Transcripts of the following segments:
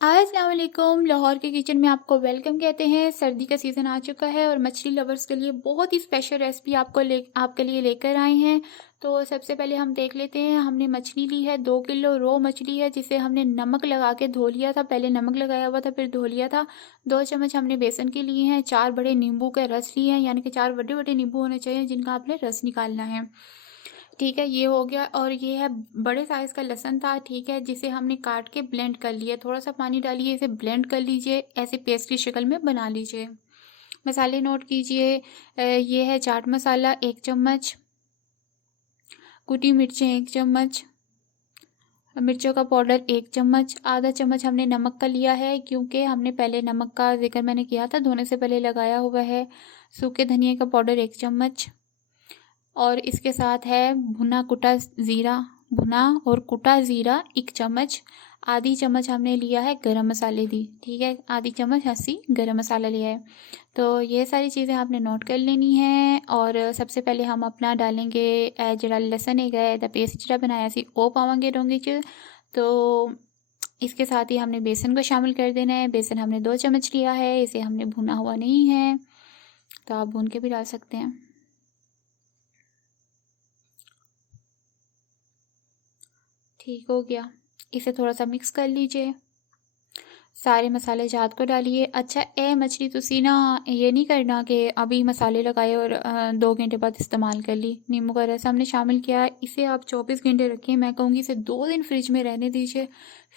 अस्सलाम वालेकुम। लाहौर के किचन में आपको वेलकम कहते हैं। सर्दी का सीज़न आ चुका है और मछली लवर्स के लिए बहुत ही स्पेशल रेसिपी आपके लिए लेकर आए हैं। तो सबसे पहले हम देख लेते हैं। हमने मछली ली है, 2 किलो रो मछली है जिसे हमने नमक लगा के धो लिया था। पहले नमक लगाया हुआ था, फिर धो लिया था। 2 चम्मच हमने बेसन के लिए हैं। 4 बड़े नींबू के रस लिए हैं, यानी कि 4 बड़े-बड़े नींबू होने चाहिए जिनका आपने रस निकालना है। ठीक है, ये हो गया। और ये है बड़े साइज़ का लहसुन था, ठीक है, जिसे हमने काट के ब्लेंड कर लिया। थोड़ा-सा पानी डालिए, इसे ब्लेंड कर लीजिए, ऐसे पेस्ट की शक्ल में बना लीजिए। मसाले नोट कीजिए। ये है चाट मसाला 1 चम्मच, कुटी मिर्चें 1 चम्मच, मिर्चों का पाउडर 1 चम्मच, आधा चम्मच हमने नमक का लिया है क्योंकि हमने पहले नमक का ज़िक्र मैंने किया था, धोने से पहले लगाया हुआ है। सूखे धनिया का पाउडर 1 चम्मच और इसके साथ है भुना और कुटा ज़ीरा 1 चम्मच। आधी चम्मच हमने लिया है गरम मसाले दी, ठीक है, आधी चम्मच हंसी गरम मसाला लिया है। तो ये सारी चीज़ें आपने नोट कर लेनी है। और सबसे पहले हम अपना डालेंगे जरा लहसुन है पेस्ट जरा बनाया सी वो पावांगे डोंगे च। तो इसके साथ ही हमने बेसन को शामिल कर देना है। बेसन हमने 2 चम्मच लिया है, इसे हमने भुना हुआ नहीं है, तो आप भून के भी डाल सकते हैं। ठीक हो गया, इसे थोड़ा सा मिक्स कर लीजिए। सारे मसाले जात को डालिए। अच्छा, ए मछली तुसी ना ये नहीं करना कि अभी मसाले लगाए और 2 घंटे बाद इस्तेमाल कर ली। नींबू का रस हमने शामिल किया, इसे आप 24 घंटे रखें। मैं कहूँगी इसे 2 दिन फ्रिज में रहने दीजिए।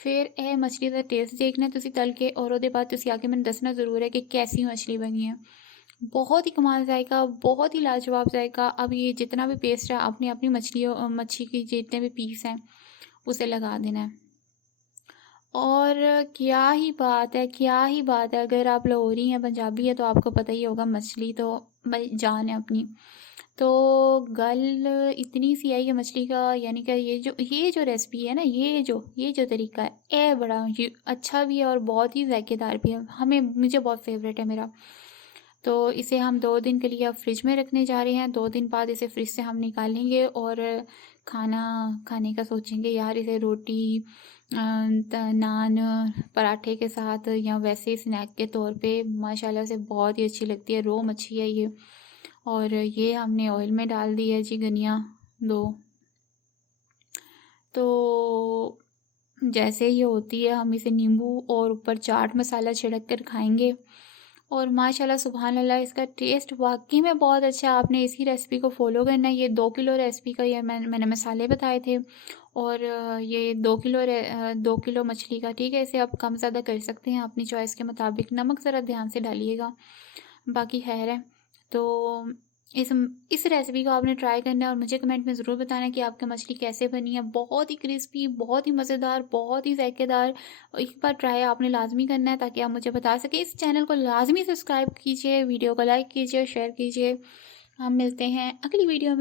फिर ए मछली का टेस्ट देखना तुसी तल के, और ਉਹਦੇ बाद तुसी आके मैंने दसना ज़रूर है कि कैसी मछली बनी है। बहुत ही कमाल जायका, बहुत ही लाजवाब जायका। अब ये जितना भी पेस्ट है आपने अपनी मच्छी की जितने भी पीस हैं उसे लगा देना है। और क्या ही बात है, क्या ही बात है। अगर आप लाहौरी हैं, पंजाबी है, तो आपको पता ही होगा मछली तो भाई जान है अपनी। तो गल इतनी सी आई है मछली का, यानी कि ये जो रेसिपी है ना, ये जो तरीका है, ये बड़ा ये अच्छा भी है और बहुत ही जायकेदार भी है। मुझे बहुत फेवरेट है मेरा। तो इसे हम 2 दिन के लिए अब फ्रिज में रखने जा रहे हैं। 2 दिन बाद इसे फ्रिज से हम निकालेंगे और खाना खाने का सोचेंगे। यार इसे रोटी नान पराठे के साथ या वैसे स्नैक के तौर पे माशाल्लाह से बहुत ही अच्छी लगती है। रो मच्छी है ये, और ये हमने ऑयल में डाल दी है जी गनिया 2। तो जैसे ये होती है हम इसे नींबू और ऊपर चाट मसाला छिड़क कर खाएंगे और माशाल्लाह सुभान अल्लाह, इसका टेस्ट वाकई में बहुत अच्छा है। आपने इसी रेसिपी को फॉलो करना है। ये 2 किलो रेसिपी का ये मैंने मसाले बताए थे, और ये 2 किलो मछली का, ठीक है। इसे आप कम ज़्यादा कर सकते हैं अपनी चॉइस के मुताबिक। नमक ज़रा ध्यान से डालिएगा, बाकी खैर है। तो इस इस रेसिपी को आपने ट्राई करना है और मुझे कमेंट में ज़रूर बताना कि आपकी मछली कैसे बनी है। बहुत ही क्रिस्पी, बहुत ही मज़ेदार, बहुत ही ज़ायकेदार। एक बार ट्राई आपने लाज़मी करना है ताकि आप मुझे बता सकें। इस चैनल को लाज़मी सब्सक्राइब कीजिए, वीडियो को लाइक कीजिए, शेयर कीजिए। हम मिलते हैं अगली वीडियो में।